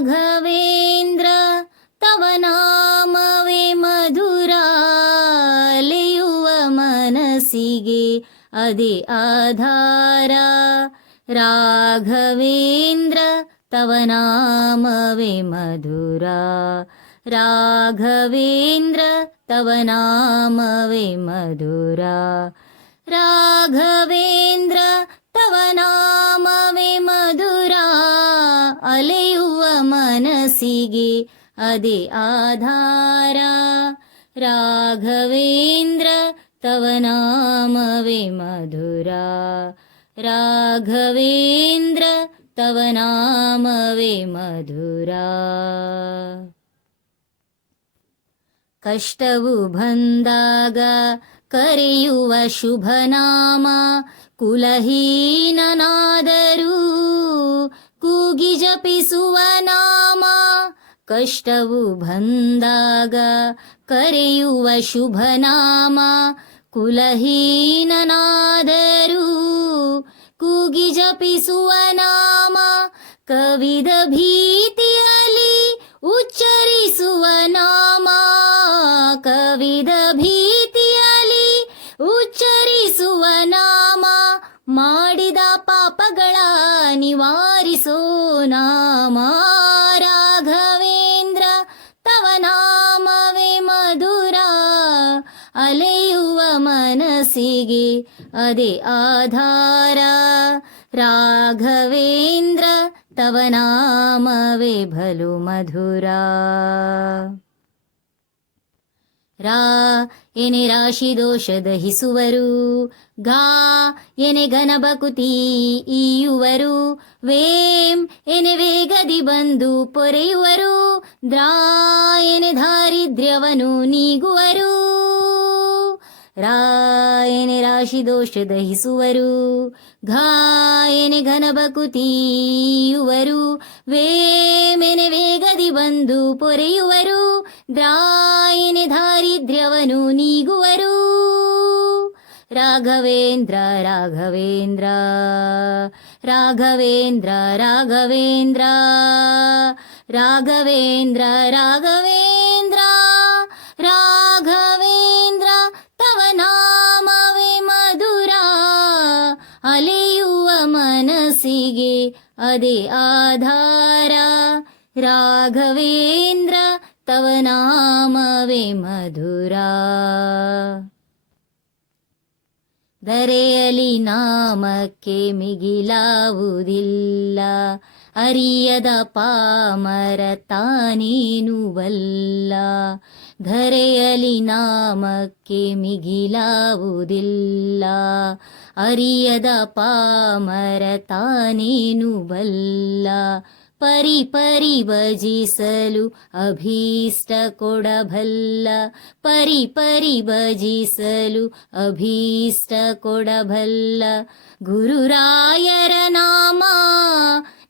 राघवेन्द्र तव नाम वे मधुरालयुव मनसिगे मनसि गी आधार। राघवेन्द्र तव नाम वे मधुरा। राघवेन्द्र तव नाम वे मधुरा। राघवेन्द्र तव नाम वे मधुरा। अलयु ಮನಸ್ಸಿಗೆ ಅದೇ ಆಧಾರ ರಾಘವೇಂದ್ರ ತವ ನಾಮವೇ ಮಧುರ ರಾಘವೇಂದ್ರ ತವ ನಾಮವೇ ಮಧುರ ಕಷ್ಟವು ಬಂದಾಗ ಕರೆಯುವ ಶುಭನಾಮ ಕುಲಹೀನನಾದರೂ ಕೂಗಿ ಜಪಿಸುವ ನಾಮ. ಕಷ್ಟವು ಬಂದಾಗ ಕರೆಯುವ ಶುಭನಾಮ ಕುಲಹೀನನಾದರೂ ಕೂಗಿ ಜಪಿಸುವ ನಾಮ. ಕವಿದ ಭೀತಿಯಲ್ಲಿ ಮಾಡಿದ ಪಾಪಗಳ ನಿವಾರಿಸೋ ನಾಮ ರಾಘವೇಂದ್ರ, ತವ ನಾಮವೇ ಮಧುರ. ಅಲೆಯುವ ಮನಸ್ಸಿಗೆ ಅದೇ ಆಧಾರ. ರಾಘವೇಂದ್ರ, ತವ ನಾಮವೇ ಭಲು ಮಧುರ. ರಾ ಎನೆ ರಾಶಿ ದೋಷ ದಹಿಸುವರು ಘಾ ಎನೆ ಘನ ಬಕುತಿ ಈಯುವರು, ವೇಂ ಎನೆ ವೇಗದಿ ಬಂದು ಪೊರೆಯುವರು, ದ್ರಾ ಎನೆ ದಾರಿದ್ರ್ಯವನು ನೀಗುವರು. ರಾಯನೆ ರಾಶಿ ದೋಷ ದಹಿಸುವರು ಘಾಯನೆ ಘನ ಬಕುತೀಯುವರು ವೇಮೆನೆ ವೇಗದಿ ಬಂದು ಪೊರೆಯುವರು ದ್ರಾಯನೆ ದಾರಿದ್ರ್ಯವನು ನೀಗುವರು. ರಾಘವೇಂದ್ರ ರಾಘವೇಂದ್ರ. ರಾಘವೇಂದ್ರ ರಾಘವೇಂದ್ರ. ರಾಘವೇಂದ್ರ ರಾಘವೇಂದ್ರ. ರಾಘವೇಂದ್ರ, ತವ ನಾಮವೇ ಮಧುರ. ಅಲೆಯುವ ಮನಸ್ಸಿಗೆ ಅದೇ ಆಧಾರ. ರಾಘವೇಂದ್ರ ನಾಮವೇ ಮಧುರ. ಧರೆಯಲಿ ನಾಮಕ್ಕೆ ಮಿಗಿಲಾವುದಿಲ್ಲ. ಅರಿಯದ ಪಾಮರ ತಾನೇನು ಬಲ್ಲ ಧರೆಯಲಿ ನಾಮಕ್ಕೆ ಮಿಗಿಲಾವುದಿಲ್ಲ. ಅರಿಯದ ಪಾಮರ ತಾನೇನು ಬಲ್ಲ ಪರಿ ಪರಿ ಭಜಿಸಲು ಅಭೀಷ್ಟ ಕೊಡಬಲ್ಲ. ಪರಿ ಪರಿ ಭಜಿಸಲು ಅಭೀಷ್ಟ ಕೊಡಬಲ್ಲ. ಗುರುರಾಯರ ನಾಮ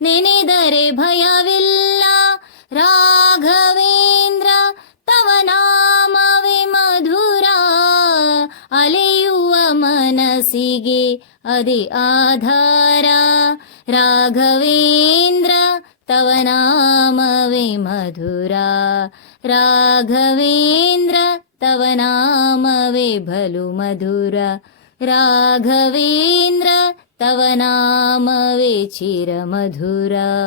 ನೆನೆದರೆ ಭಯವಿಲ್ಲ. ರಾಘವೇಂದ್ರ, ತವ ನಾಮವೇ ಮಧುರ. ಅಲೆಯುವ ಮನಸ್ಸಿಗೆ ಅದೇ ಆಧಾರ. ರಾಘವೇಂದ್ರ तव नाम वे मधुरा। राघवेन्द्र तव नाम वे भलु मधुरा। राघवेन्द्र तव नाम वे चिरमधुरा।